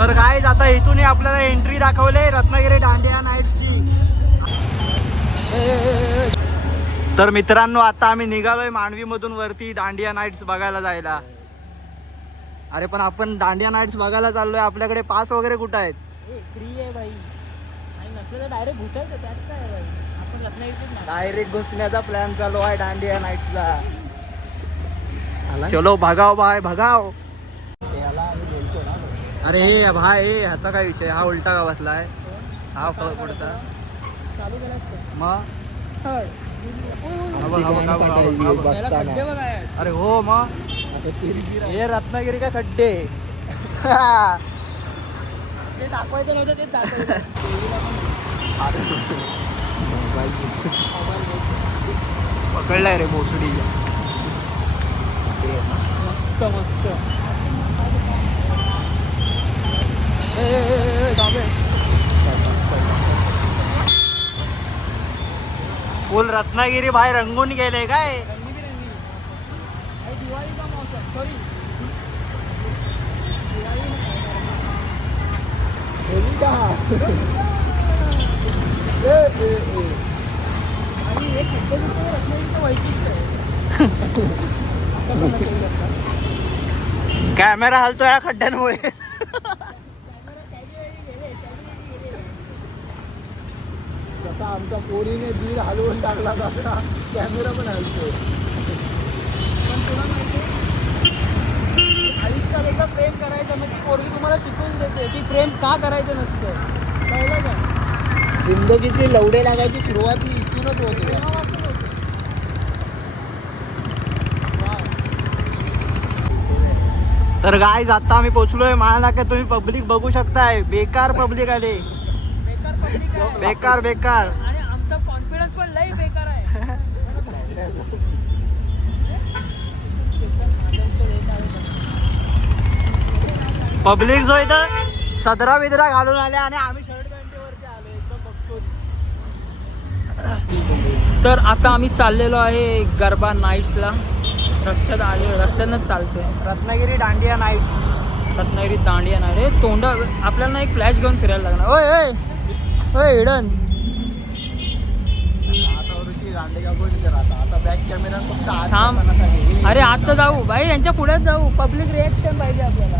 तर काय आता इथून आपल्याला एंट्री दाखवले रत्नागिरी दांडिया नाईट्सची. तर मित्रांनो आता आम्ही निघालोय मांडवी मधून वरती दांडिया नाईट्स बघायला जायला. अरे पण आपण दांडिया नाईट्स बघायला चाललोय, आपल्याकडे पास वगैरे कुठं आहेत? फ्री आहे भाई, आणि नसलं तर डायरेक्ट घुसायचं. त्यात काय आहे भाई, आपण रत्नागिरीत डायरेक्ट घुसण्याचा प्लॅन चालू आहे दांडिया नाईट्सला. चलो भगाव भाई भगाव. अरे हे भाई ह्याचा काय विषय, हा उलटा का बसलाय, हा पुढचा चालू केला मग. अरे हो मग हे रत्नागिरी का खड्डे. ते दाखवायचं नव्हतं, ते दाखवायचं. पकडलाय रे भोसडी. मस्त मस्त. फुल रत्नागिरी बाहेर रंगून गेले काय. रंगीबिरंगी दिवाळीचा मौसम. सॉरी आणि हे खड्डे रत्नागिरीचं वैशिष्ट्य आहे. कॅमेरा हलतो या खड्ड्यांमुळे. जसा आमच्या पोरीने दीड हलवून टाकला तसा कॅमेरा पण हलतो. पण तुला माहिती आयुष्यात एकदा प्रेम करायचं, मग ती पोरगी तुम्हाला शिकवून देते की प्रेम का करायचं नसतं. कळलं का? जिंदगीची लवडे लागायची सुरुवात ही इथूनच होते. प्रेमापासून होते. तर गाईज आता आम्ही पोहोचलोय महानाक्यात. तुम्ही पब्लिक बघू शकताय, बेकार पब्लिक आले. बेकार पब्लिक आहे. बेकार बेकार. आणि आमचा कॉन्फिडन्स पण लई बेकार आहे. पब्लिक जो इथं सदरा बिदरा घालून आले आणि आम्ही शर्ट पॅन्टीवरती आलो एकदम बघतो. तर आता आम्ही चाललेलो आहे गरबा नाईट्सला. रस्त्यात आलो, रस्त्यानंच चालतोय. रत्नागिरी दांडिया नाईट्स. रत्नागिरी दांडिया नाईट. रे तोंड आपल्याला एक फ्लॅश घेऊन फिरायला लागणार. ओय ओय ओय हिडन. आता बॅक कॅमेरा फक्त थांब. अरे आता जाऊ भाई, यांच्या पुढेच जाऊ. पब्लिक रिएक्शन पाहिजे आपल्याला.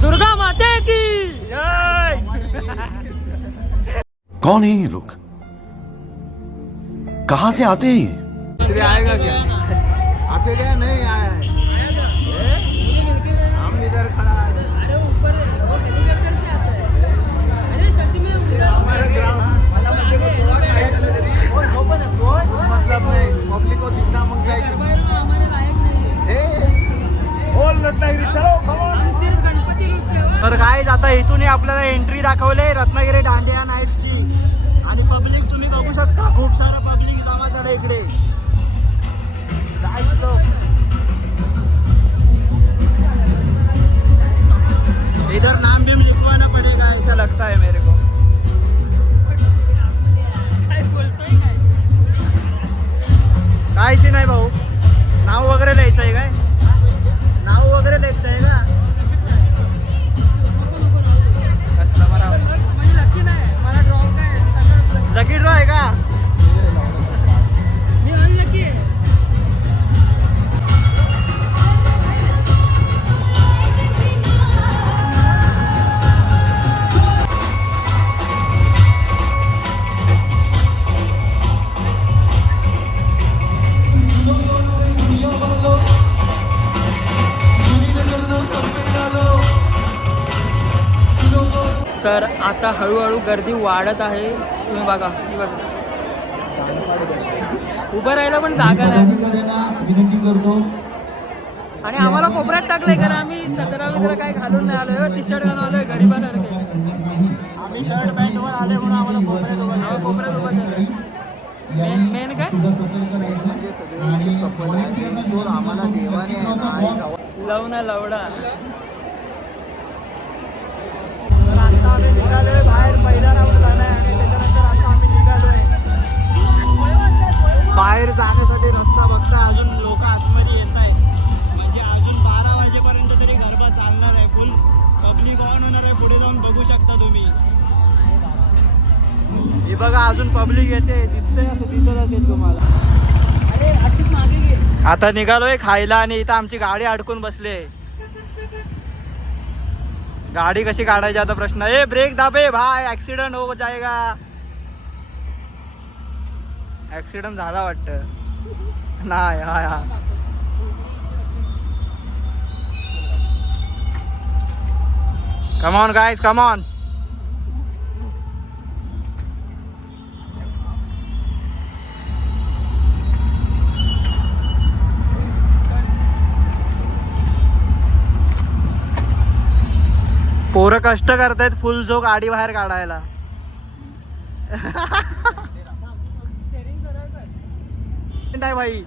दुर्गा माते की जय. कौन है ये लोग, कहाँ से आते हैं ये? आएगा क्या? आते क्या नहीं आया है. हम इधर खड़ा है. अरे ऊपर वो हेलीकॉप्टर से आता है. अरे सच में हमारे ग्राउंड मतलब नहीं, पब्लिक को दिखना मग जायचं. हमारे लायक नहीं है. बोल रत्नागिरी चलो हम सिर्फ गणपती रूप के हो. तर गाईज आता इथून आपल्याला एंट्री दाखवले रत्नागिरी दांडिया नाईट्सची. आणि पब्लिक तुम्ही बघू शकता, खूप सारा पब्लिक जमा झाला इकडे. इधर नाम भी लिखवाना पड़ेगा ऐसा लगता है मेरे को. काय बोलतोय काय? कायची नाही भाऊ, नाव वगैरे लिहायचं आहे काय? नाव वगैरे लिहायचं आहे का? कस्टमर म्हणजे नक्की नाही. मला ड्रॉप काय लकी ड्रॉ आहे का? मी नक्की आहे. तर आता हळूहळू गर्दी वाढत आहे. तुम्ही बघा, ही बघा. उभं राहायला पण जागा नाही. विनंती करतो. आणि आम्हाला कोपऱ्यात टाकलंय, कारण आम्ही सतरा वगैरे काय घालून नाही आलोय. टी शर्ट घालून आलोय गरीबासारखे. आम्ही शर्ट पॅन्ट वर आले म्हणून आम्हाला कोपऱ्यात उभा झालोय. मेन काय म्हणजे सगळे कपल चोर आम्हाला देवाने लवणा लवडा. आता आम्ही निघालोय बाहेर, पहिला राऊंड झालाय आणि त्याच्यानंतर आता आम्ही निघालोय बाहेर जाण्यासाठी. रस्ता बघता अजून लोक आतमध्ये येत पब्लिक येते दिसतंय असं दिसत असेल तुम्हाला. अरे अशीच मागे घे. आता निघालोय खायला आणि इथं आमची गाडी अडकून बसले. गाडी कशी काढायची आता प्रश्न. ए ब्रेक दाबे भाई, ऍक्सिडेंट हो जाएगा. ऍक्सिडेंट झाला वाटतं. नाही हा. Come on guys, come on. पोरं कष्ट करतायत फुल जो गाडी बाहेर काढायला. नाही भाई.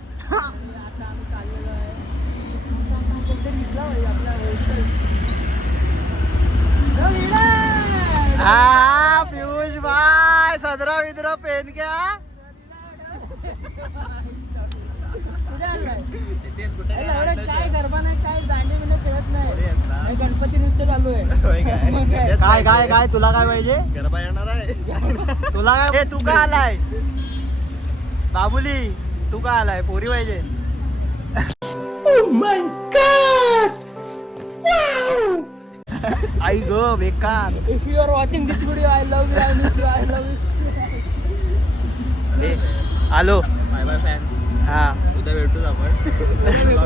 हा पियुष भाई सदरा विद्रा पेन क्या. काय गरबा नाही काय दांडी म्हणजे खेळत नाही. गणपती नृत्य चालू आहे. काय काय काय तुला काय पाहिजे. गरबा येणार आहे. तुला काय तू का आलाय बाबुली. तू का आलाय पोरी पाहिजे. आई ग बेकार. If you are watching this video, I love you, I miss you, I love you. आलो. Bye bye fans. हा उद्या भेटूच आपण.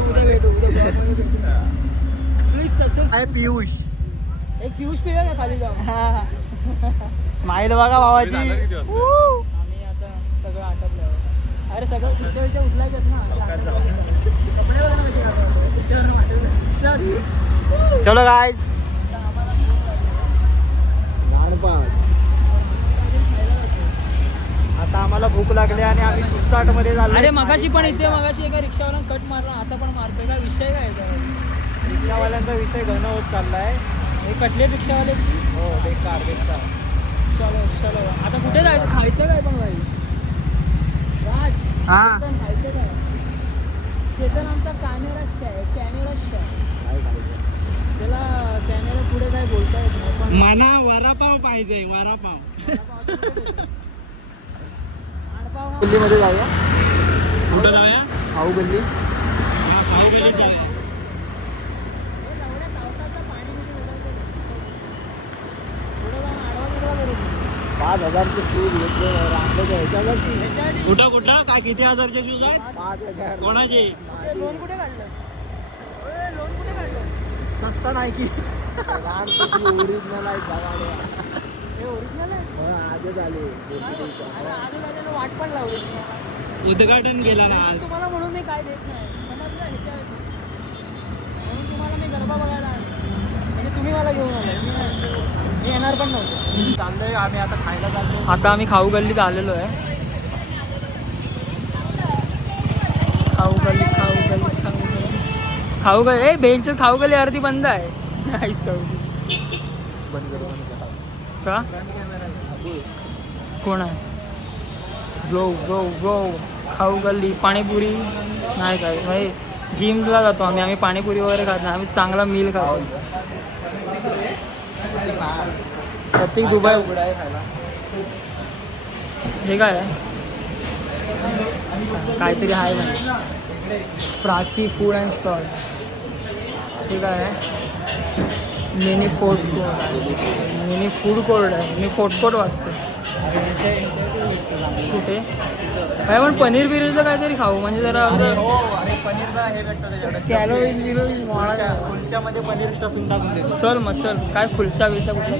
उद्या भेटू. Please subscribe. काय पियुष. एक पियुष पिऊया ना खाली जाऊ. स्माइल बघा भावाची. आम्ही आता सगळं आटपलं. अरे सगळं पिक्चरच्या उठलायच ना. कपडे बघा ना कसे घालतात. पिक्चरवरून वाटत. चलो गाइस. आता आम्हाला भूक लागली आणि आम्ही सुसाट मध्ये झालो. अरे मगाशी पण इथे मगाशी एका रिक्षावाल्यानं कट मारला. आता पण मारतोय. काय विषय काय आहे. रिक्षावाल्यांचा विषय घन होत चाललाय. हे कटले रिक्षावाले. हो बेकार बेकार. चलो चलो आता कुठे जायचं. खायचं काय पण भाई. राज हा चेतन खायचं काय. चेतन आमचा कॅमेरा त्याला कॅमेरा पुढे काय बोलता येत नाही. पण मला वडापाव पाहिजे. वडापाव गल्लीमध्ये जाऊया. कुठं जाऊया. खाऊ गल्ली. खाऊ गल्लीत जाऊया. 5,000चे शूज घेतले. ह्याच्यावरती कुठं कुठं काय किती हजारचे शूज आहेत. 5,000 कोणाचे. लोन कुठे काढलं. लोन कुठे काढलं. सस्ता नाही की. ओरिजिनल आहे गाड्या. हे ओरिजिनल आहे. आजच आले. आणि आजूबाजूला वाट पण लावली. उद्घाटन केला ना आज. तुम्हाला म्हणून मी काय देत नाही. समजलं ह्याच्यावर. म्हणून तुम्हाला मी गरबा बघायला आणतो. म्हणजे तुम्ही मला घेऊन आले. मी येणार पण नव्हतं. चाललोय आम्ही आता खायला चाललोय. आता आम्ही खाऊ गल्लीत आलेलो आहे. खाऊ गल्ली ए बेंच खाऊ गल्ली अर्धी बंद आहे. बंद करू का कोण आहे. गो खाऊ गल्ली पाणीपुरी नाही काय भाई. जिमला जातो आम्ही पाणीपुरी वगैरे खात नाही. आम्ही चांगला मील खातो. प्रत्येक दुबई उघडा आहे खायला. हे काय आहे. काहीतरी आहे ना. Prachi food and stall. हे काय आहे. मिनी फूड कोर्ट आहे. मी फूड कोर्ट वाचते. कुठे काय पण पनीर बिरीचं काहीतरी खाऊ म्हणजे जरा अरे पनीरला हे भेटतं त्याच्याकडे. कॅलोरीज बिलोरीज कुलच्यामध्ये पनीर स्टफिंग टाकून देतो. चल मग चल. काय खुलचा बिलचा कुठे.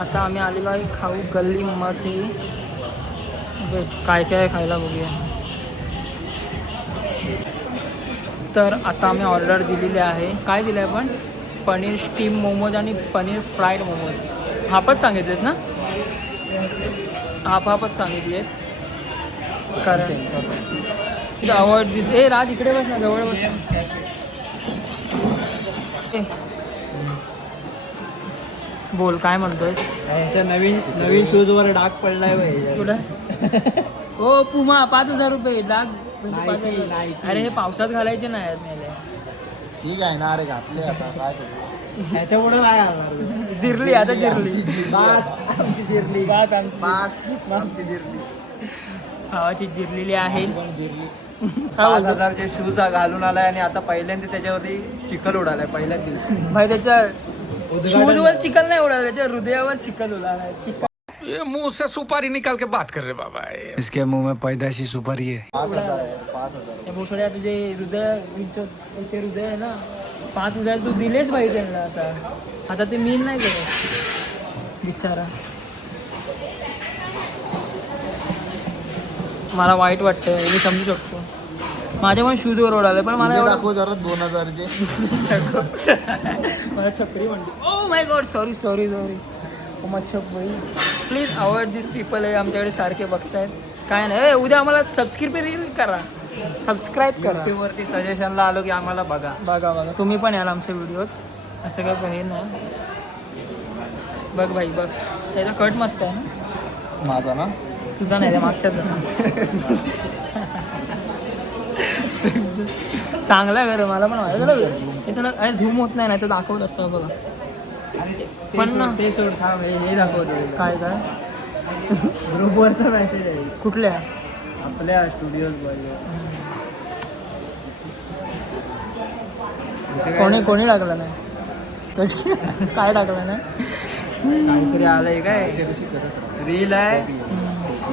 आता आम्ही आलेलो आहे खाऊ गल्लीमध्ये. काय काय खायला बघूया. तर आता आम्ही ऑर्डर दिलेली आहे. काय दिलं आहे आपण. पनीर स्टीम मोमोज आणि पनीर फ्राईड मोमोज. हापच सांगितलेत ना. हापच सांगितलेत. कारण अवॉइड दिस. ए राज इकडे बस ना. जवळ बस. बोल काय म्हणतोयस. यांच्या नवीन शूज वर डाग पडलाय बाई. कुठं. हो पुमा 5,000 रुपये डाग. नाही. अरे हे पावसात घालायचे नाही आहेत. ठीक आहे ना. अरे घातले आता काय करू. ह्याच्या पुढे काय घालणार. जिरली आता जिरली बास आमची जिरली बास आमची बास आमची जिरली भावाची जिरलेली आहे 5,000चे शूज घालून आलाय आणि आता पहिल्यांदा त्याच्यावरती चिखल उडालाय पहिल्याच दिवशी. भाई त्याच्या शूजवर चिकन नाही उडाला, त्याच्या हृदयावर चिकन उडाला. चिकन ये मुंह से सुपारी निकाल के बात कर रहे बाबा। इसके मुंह में पैदाशी सुपारी है। 5,000 त्या भोसड्या तुझे हृदय ते हृदय आहे ना 5,000 तू दिलेच पाहिजे त्यांना. आता ते मीन नाही करत बिचारा. मला वाईट वाटतं, मी समजू शकतो. माझ्या पण शूजवर ओढाले पण मला एवढं दाखव जरा 2,000चे. मला छपरी म्हणते. Oh my God, sorry sorry sorry. छपरी प्लीज अवॉइड दिस पीपल आहे आमच्याकडे सारखे बघतायत. काय नाही उद्या आम्हाला सबस्क्राईब करा, सबस्क्राईब करा. युट्यूबवरती सजेशनला आलो की आम्हाला बघा बघा बघा तुम्ही पण याल आमच्या व्हिडिओत. असं काय हे नाही. बघ भाई बघ, त्याचा कट मस्त आहे ना. माझा ना तुझा नाही, त्या मागच्याच चांगला आहे खरं. मला पण वाटलं अरे झूम होत नाही तर दाखवत असतं बघा. पण ना ते सोड थांब, हे दाखवतो. काय काय ग्रुपवरचा मेसेज आहे कुठल्या आपल्या स्टुडिओज कोणी टाकलं नाही. काय टाकलं नाही. काहीतरी आलंय काय रील आहे.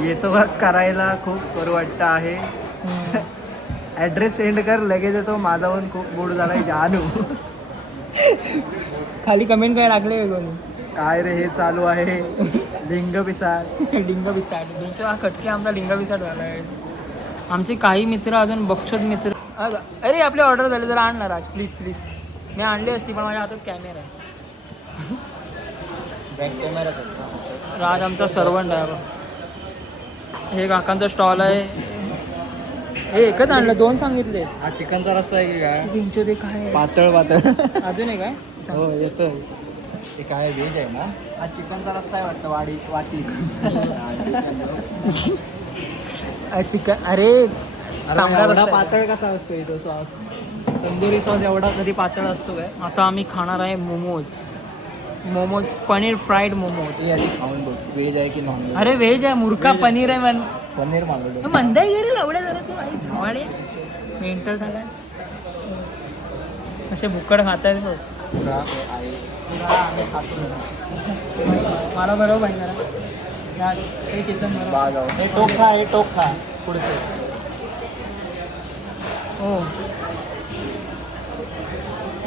येतो बघ करायला खूप बरं वाटतं आहे. ॲड्रेस सेंड कर लगेच येतो. माझा पण खूप मूड झालाय जानू. खाली कमेंट काय टाकले कोणी. काय रे हे चालू आहे लिंग पिसाळ. लिंग बिसाट त्यांचा खटके आमचा लिंग बिसाट झाला आहे. आमचे काही मित्र अजून बक्षत मित्र. अरे आपली ऑर्डर झाली जरा आण ना राज प्लीज प्लीज. मी आणली असती पण माझ्या हातात कॅमेरा आहे. बॅक कॅमेरा राज आमचा सर्वंट आहे. हे काकांचा स्टॉल आहे. हे एकच आणलं, 2 सांगितले. हा चिकनचा रस्सा आहे की काय तुमचं ते काय आहे? पातळ पातळ अजून आहे काय. हो येतोय. ते काय व्हेज आहे ना. हा चिकनचा रस्सा आहे वाटतं वाटी. चिकन अरे तांबडा रस्सा आहे. पातळ कसा असतो इथं सॉस. तंदुरी सॉस एवढा कधी पातळ असतो काय. आता आम्ही खाणार आहे मोमोज पनीर फ्राईड मोमोज. आधी खाऊन बघ व्हेज आहे की नॉन अरे व्हेज आहे मुर्का पनीर आहे. पनीर मागवलं. मंदाई गेली एवढ्या जरा तू आई झवाडे मेंटल झालाय. कसे भुक्कड खात आहेत बघ. मला बरोबर आहे जरा हे चेतन बरोबर. हे टोक खा पुढचे. हो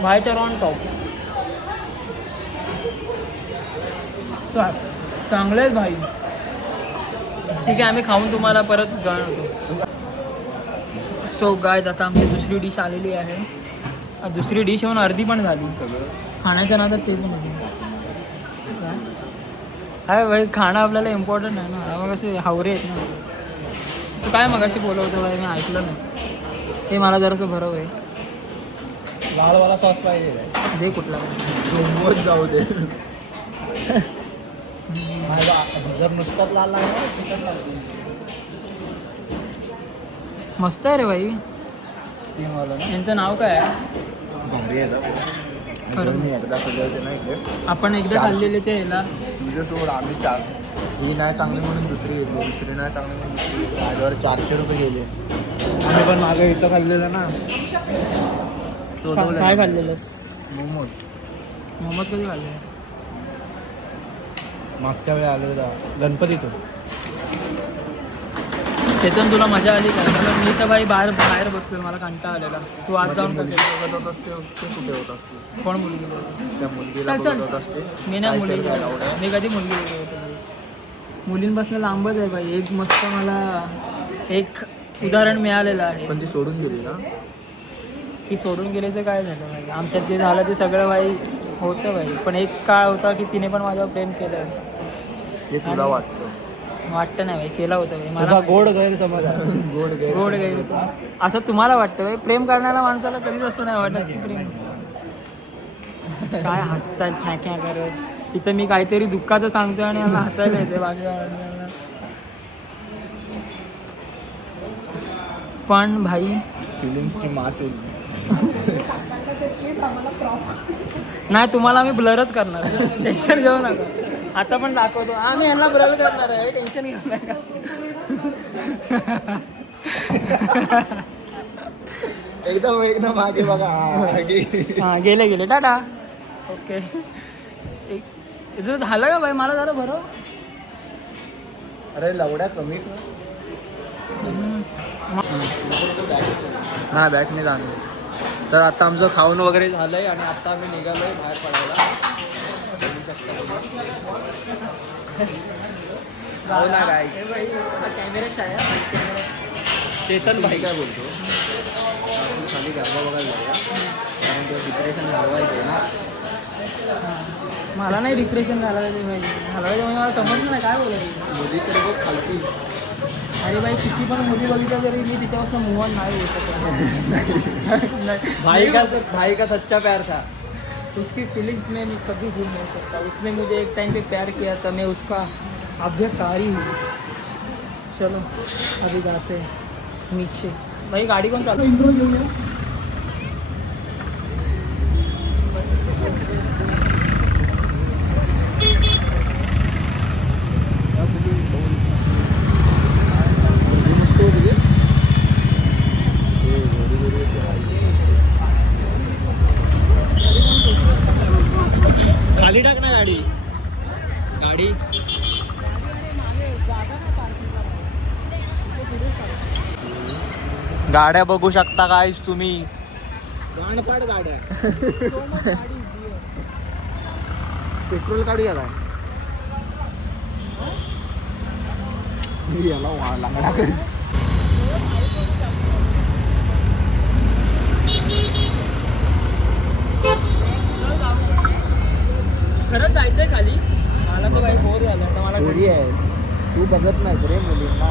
व्हाईट ऑन टॉप चांगले आहेत भाई. ठीक आहे आम्ही खाऊन तुम्हाला परत जाणवतो. सो गायज आता आमची दुसरी डिश आलेली आहे. दुसरी डिश होऊन अर्धी पण झाली. खाण्याच्या नादात ते पण असेल काय भाई. खाणं आपल्याला इम्पॉर्टंट आहे ना. मग असे हावरे आहेत ना. तू काय मग अशी बोलवतो भाई मी ऐकलं नाही. ते मला जरासं बरोबर आहे. लालवाला सॉस पाहिजे दे कुठला जाऊ दे. जर नुसताच लाल लागला मस्त आहे रे भाई. टीमवाला यांचं नाव काय आहे. खरं मी एकदा खाल्ले होते ना इकडे. आपण एकदा खाल्लेले ते ह्याला तुझ्यासोबत आम्ही ही नाही चांगली म्हणून दुसरी घेतली. दुसरी नाही चांगली म्हणून दुसरी. माझ्यावर 400 रुपये गेले. आम्ही पण मागे इथं खाल्लेलं ना. काय खाल्लेलंस. मोमोज कधी खाल्ले. मागच्या वेळी आले होता गणपतीतून. चेतन तुला मजा आली काय. मी तर भाई बाहेर बसलो. मला कंटाळा आलेला. तू आज जाऊन बघत असते ते कुठे होत असते. कोण मुलगी बोलतो. त्या मुलगीला चल, चल. बघत असते. मी नाही मुली मी कधी मुलगी बोलतो. मुलींपासून लांबच आहे भाई. एक मस्त मला एक उदाहरण मिळालेलं आहे. पण ती सोडून दिली ना. ती सोडून गेली तर काय झालं भाई. आमच्यात जे झालं ते सगळं भाई होतं भाई. पण एक काळ होता की तिने पण माझ्यावर प्रेम केलं. हे तुला वाटतं. वाटतं नाही भाई केला होता भाई. मला तुझा गोड गैरसमज आहे. गोड गैरसमज असं तुम्हाला वाटतं भाई. प्रेम करणाऱ्या माणसाला कधीच असं नाही वाटत की प्रेम. काय हसतात छ्या करत. इथं मी काहीतरी दुःखाचं सांगतोय आणि मला हसायला येते बाकी. पण भाई फिलिंग्स की माच होईल. नाही तुम्हाला आम्ही ब्लरच करणार टेन्शन घेऊ नका. आता पण दाखवतो आम्ही यांना ब्लर करणार आहे टेन्शन घेऊ नका. एकदम मागे बघा. हां गेले टाटा. ओके जो झालं का बाई मला झालं बरं. अरे लवड्या कमी नाही बॅगने जाणार. तर आता आमचं खाऊन वगैरे झालंय आणि आता आम्ही निघालोय बाहेर पडायला. हो ना काय कॅमेरा आहे. चेतन भाई काय बोलतो आपण खाली गरबा बघायला जाऊया कारण तो डिप्रेशन घालवायचं ना. मला नाही डिप्रेशन घालायचं म्हणजे मला समजलं नाही काय बोलायचं. मुलीकडे बघ खालती. अरे बाई किती पण मुली बघितलं तरी मी तिच्यापासून मूव ऑन नाही होऊ शकत. भाई का सच्चा प्यार था. उसकी फीलिंग्स में मैं कभी भूल नहीं सकता. उसने मुझे एक टाइम पे प्यार किया था. मैं उसका आज्ञाकारी हूँ. चलो अभी जाते हैं नीचे. भाई गाड़ी कौन चालू इंट्रो घेऊया. खाली टाक ना गाडी. गाड्या बघू शकता गाईस तुम्ही. गाणपाड गाड्या. पेट्रोल काढूया काय याला लागला. खरंच जायचंय खाली. मला तर बाई बोर झालं तर मला घरी आहे. तू बघत नाहीस रे मुलींना.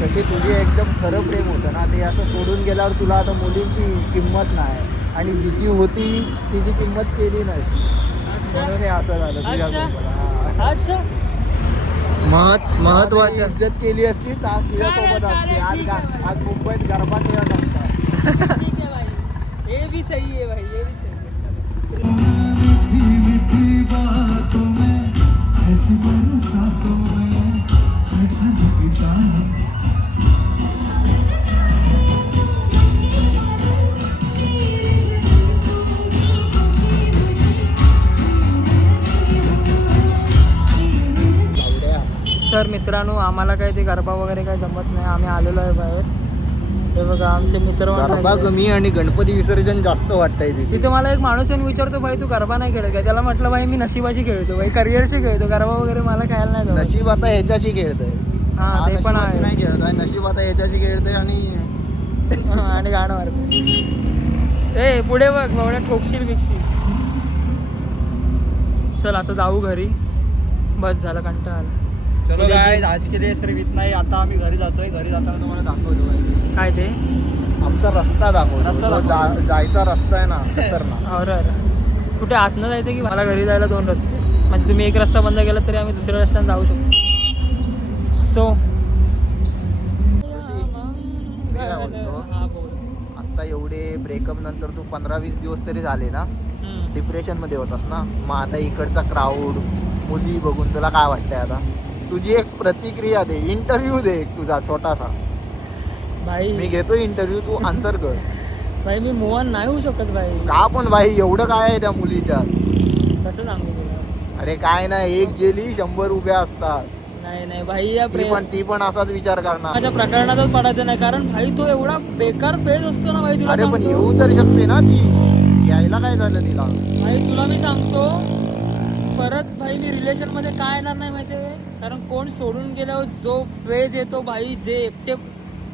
तसे तुझे एकदम खरं प्रेम होतं ना ते असं सोडून गेल्यावर तुला आता मुलींची किंमत नाही आणि जिची होती तिची किंमत केली नाही म्हणून हे असं झालं तुझ्या. अच्छा महत्वाची इज्जत केली असती तर आज तुझ्यासोबत असते. आज मुंबईत गरबा खेळत असतात. ठीक है भाई ये भी सही है भाई ये भी सही है. तर मित्रांनो आम्हाला काही ते गरबा वगैरे काही जमत नाही. आम्ही आलेलो आहे बाहेर. हे बघा आमचे मित्र गरबा कमी आणि गणपती विसर्जन जास्त वाटतंय तिथे मला एक माणूस येऊन विचारतो भाई तू गरबा नाही खेळत का. त्याला म्हटलं भाई मी नशिबाची खेळतो भाई करिअरची खेळतो. गरबा वगैरे मला खेळायला नाही जमत. नशीब आता ह्याच्याशी खेळतोय. हां ते पण आहे. नाही खेळतोय नशीब आता ह्याच्याशी खेळतोय आणि आणि गाणं मारतो. ए पुढे बघ बावड्या ठोकशील बिकशील. चल आता जाऊ घरी. बस झालं कंटाळा आला. चलो गाइस आज के लिए सिर्फ इतना ही. आता आम्ही घरी जातोय. घरी जाताना तुम्हाला दाखवतो काय ते आमचा रस्ता दाखवतो. जायचा रस्ता आहे ना खतरनाक. अरे कुठे आतनं जायचं की मला घरी जायला 2 रस्ते. म्हणजे तुम्ही एक रस्ता बंद केला तरी आम्ही दुसऱ्या रस्त्याने जाऊ शकतो. सो काय बोलतो आता एवढे ब्रेकअप नंतर तू 15-20 दिवस तरी झाले ना डिप्रेशन मध्ये होतास ना. मग आता इकडचा क्राऊड मुली बघून तुला काय वाटतंय आता. तुझी एक प्रतिक्रिया दे. इंटरव्ह्यू दे एक तुझा छोटासा. भाई मी घेतो इंटरव्ह्यू तू आन्सर कर. भाई मी मूव ऑन नाही होऊ शकत भाई. का पण भाई एवढं काय आहे त्या मुलीच्या. कसं सांगू तुला. अरे काय नाही एक गेली 100 उभ्या असतात. नाही भाई या ती पण असाच विचार करणार. माझ्या प्रकरणातच पडायचं नाही कारण भाई तो एवढा बेकार फेज असतो ना भाई. तुला अरे पण सांगतो. येऊ तर शकते ना ती. यायला काय झालं तिला. भाई तुला मी सांगतो परत भाई मी रिलेशन मध्ये काय येणार नाही माहितीये. कारण कोण सोडून गेल्यावर जो फेज येतो भाई जे एकटे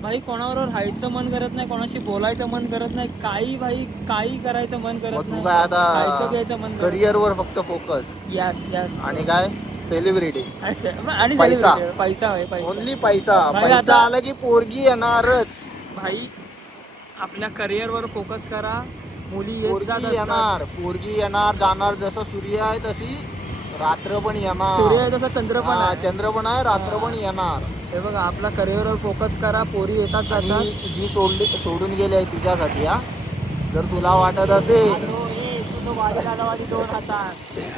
भाई कोणाबरोबर राहायचं मन करत नाही. कोणाशी बोलायचं मन करत नाही. काही करायचं मन करत तू नाही. काय खायचं प्यायचं मन आता करत करिअरवर फक्त फोकस. यस आणि काय सेलिब्रिटी. आणि पैसा. पैसा भाई पैसा. ओनली पैसा. भाई पैसा आता- आला की पोरगी येणारच. भाई आपल्या करिअरवर फोकस करा. मुली येत पोरगी जात येणार. पोरगी येणार जाणार. जसं सूर्य आहे तशी रात्र पण येणार. सूर्य आहे तसा चंद्र पण आहे. चंद्र पण आहे रात्र पण येणार. हे बघा आपल्या करिअरवर फोकस करा. पोरी येतात जातात. आणि जी सोडून गेली आहे तिच्यासाठी जर तुला वाटत असेल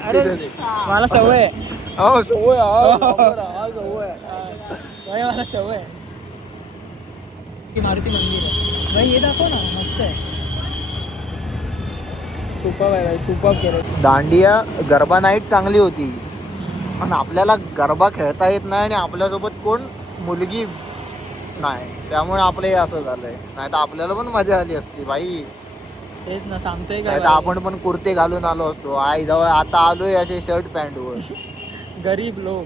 अरे मला सवय आहे. हो सवय भाई मला सवय आहे. ती मारुती मंदिर आहे भाई, हे दाखव ना, मस्त आहे. सुपर आहे भाई, सुपर केलं. दांडिया गरबा नाईट चांगली होती, पण आपल्याला गरबा खेळता येत नाही आणि आपल्यासोबत कोण मुलगी नाही, त्यामुळे आपलं हे असं झालंय. नाही तर आपल्याला पण मजा आली असती भाई. तेच ना सांगतोय नाही तर काय, आपण पण कुर्ते घालून आलो असतो आई जवळ. आता आलोय असे शर्ट पॅन्ट वर. गरीब लोक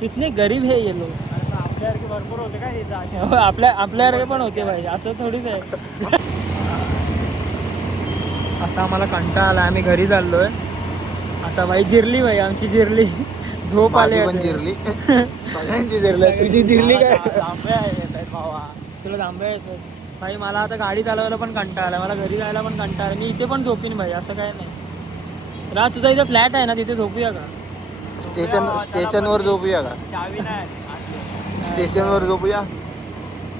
कितने गरीब है ये लोग. आपल्यासारखे भरपूर होते का इथं. आपल्यासारखे पण होते भाई, असं थोडीच आहे. आता आम्हाला कंटाळा आला, आम्ही घरी चाललोय आता भाई. जिरली भाई आमची, जिरली. झोप आली माझी पण जिरली. सगळ्यांची जिरली. तुझी जिरली काय? आंब्या येत भावा, तुला जांभ्या येतात भाई. मला आता गाडी चालवायला पण कंटाळा आला, मला घरी जायला पण कंटाळा आला. मी इथे पण झोपीन भाई, असं काय नाही. रात तुझा इथे फ्लॅट आहे ना, तिथे झोपूया का? स्टेशनवर झोपूया का? चावी नाही. स्टेशनवर झोपूया.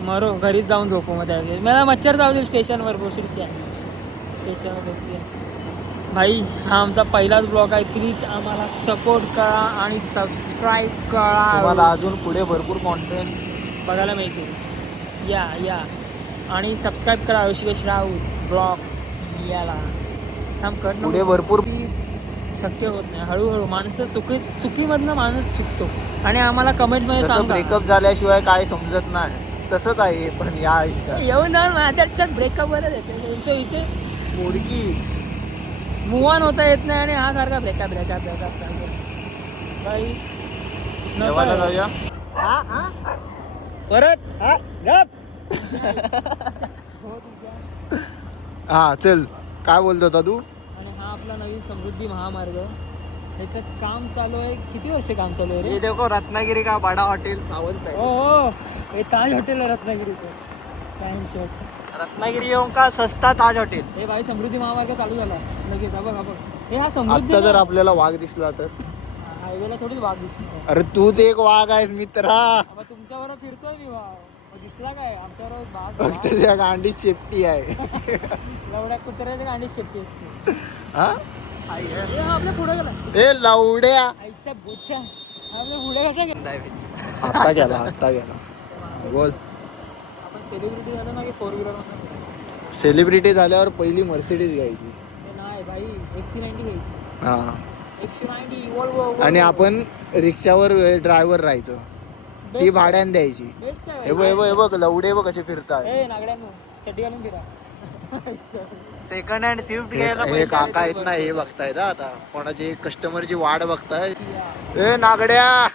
मरो घरीच जाऊन झोपू मग त्या वेळेस. मला मच्छर जाऊ दे स्टेशनवर, भोसरीच्या स्टेशनवर झोपूया भाई. हा आमचा पहिलाच ब्लॉग आहे. प्लीज आम्हाला सपोर्ट करा आणि सबस्क्राईब तुम्हाला करा. अजून पुढे भरपूर कॉन्टेंट बघायला मिळतील. या आणि सबस्क्राईब करा ऋषिकेश राऊत ब्लॉग्स याला. थांब कर ना. पुढे भरपूर शक्य होत नाही, हळूहळू माणसं चुकीमधनं माणूस शिकतो. आणि आम्हाला कमेंटमध्ये जसं सांगा. ब्रेकअप झाल्याशिवाय काय समजत नाही तसंच आहे पण या आयुष्यात. येऊन जाऊन माझ्याच्यात ब्रेकअपवरच येते त्यांच्या इथे. पोरगी मूव ऑन होता येत नाही आणि हा सारखा ब्रेकअप काही जेवायला जाऊया. परत हा चल, काय बोलतो होता तू? आणि हा आपला नवीन समृद्धी महामार्ग, त्याचं काम चालू आहे. किती वर्ष काम चालू आहे रे? ये देखो रत्नागिरी का बड़ा होटल सावंत हो, हे ताज हॉटेल आहे रत्नागिरीचं. पॅन्ट रत्नागिरियों का सस्ता ताज होटल. हे भाई समृद्धी महामार्ग चालू झाला लगेच. बघ हे हा समृद्धी आता जर आपल्याला वाघ दिसला तर? हायवेला थोडीच वाघ दिसतो. अरे तूच एक वाघ आहेस मित्रा. अब तुमच्यावर फिरतोय मी वाघ, मग दिसला काय आमच्यावर फक्त बाग? त्या गांडीत शेपटी आहे. लवड्या कुत्र्याच्या गांडीत शेपटी असते. हा हे हा आपल्या पुढे गेला. ए लवड्या. आईच्या बुच्या आपल्या पुढे कसा गेला? आता गेला बोल. आपण सेलिब्रिटी झालो ना की 4 व्हीलर सेलिब्रिटी झाल्यावर पहिली मर्सिडीज घ्यायची. नाही भाई, XC90 घ्यायची. हा XC90 Volvo. आणि आपण रिक्षावर ड्रायव्हर राहायचं. ती भाड्याने द्यायची. बेस्ट आहे हे बघ हे बघ हे बघ लवडे बघ कसे फिरतात. ए नागड्यांनो, चड्डी घालून फिरा. सेकंड हँड स्विफ्ट हे घ्यायला हे काका आहेत ना, हे बघतायत हा आता कोणाची कस्टमरची वाट बघताय. ए नागड्या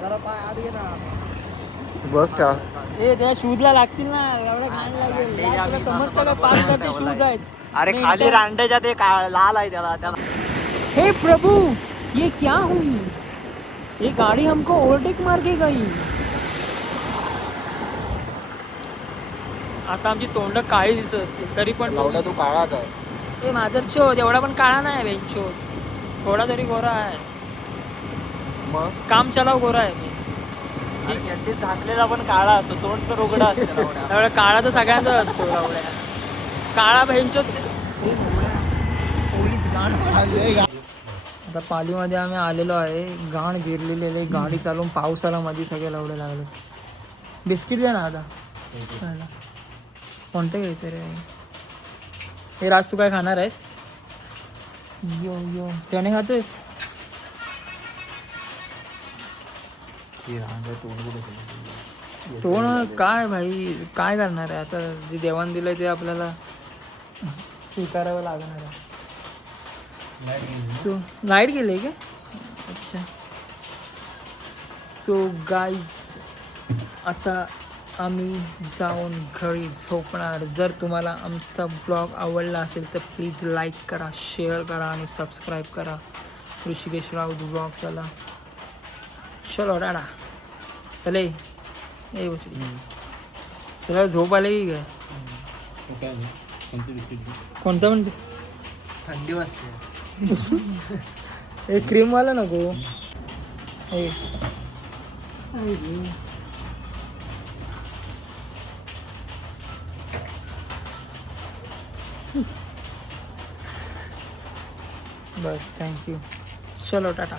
जरा पाय आत घे ना. बघ का ए त्या शूजला लागतील ना, एवढा घाण लागेल. तुला समजतं का 5,000चे शूज आहेत? अरे खाली रांडेच्या ते लाल आहे त्याला. हे प्रभु, ये क्या हुई? ये गाड़ी हमको ओवरटेक मार के गई. आता आमची तोंड काळी दिसत असते तरी पण लवडा तू काळाच आहे. ते माजरचोद एवढा पण काळा नाही बेंचोद, थोडा तरी गोरा आहे. मग काम चलाव गोरा आहे मी. झाकलेला पण काळा असतो, तोंड तर उघडा असतो. एवढा काळा तर सगळ्यांचा असतो. एवढ्या काळा बेंचोद. आता पालीमध्ये आम्ही आलेलो आहे. घाण जिरलेले गाडी चालवून पावसाला मध्ये सगळे लवडे लागले. बिस्किट द्या ना आता. कोणतं घ्यायचं रे? हे राज तू काय खाणार आहेस? यो चणे खातोयस? तोंड काय भाई, काय करणार आहे आता? जे देवान दिलंय ते आपल्याला स्वीकारावं लागणार आहे. सो लाईट गेले का? अच्छा. सो गाईज आता आम्ही जाऊन घरी झोपणार. जर तुम्हाला आमचा ब्लॉग आवडला असेल तर प्लीज लाईक करा, शेअर करा आणि सबस्क्राईब करा ऋषिकेश राऊत ब्लॉग्सला. चलो टाटा. चले ए बसू. तुला झोप आले की काय? कोणतं म्हणते? थंडी वाजते. हे क्रीमवाला नको. हे बस थँक्यू चलो टाटा.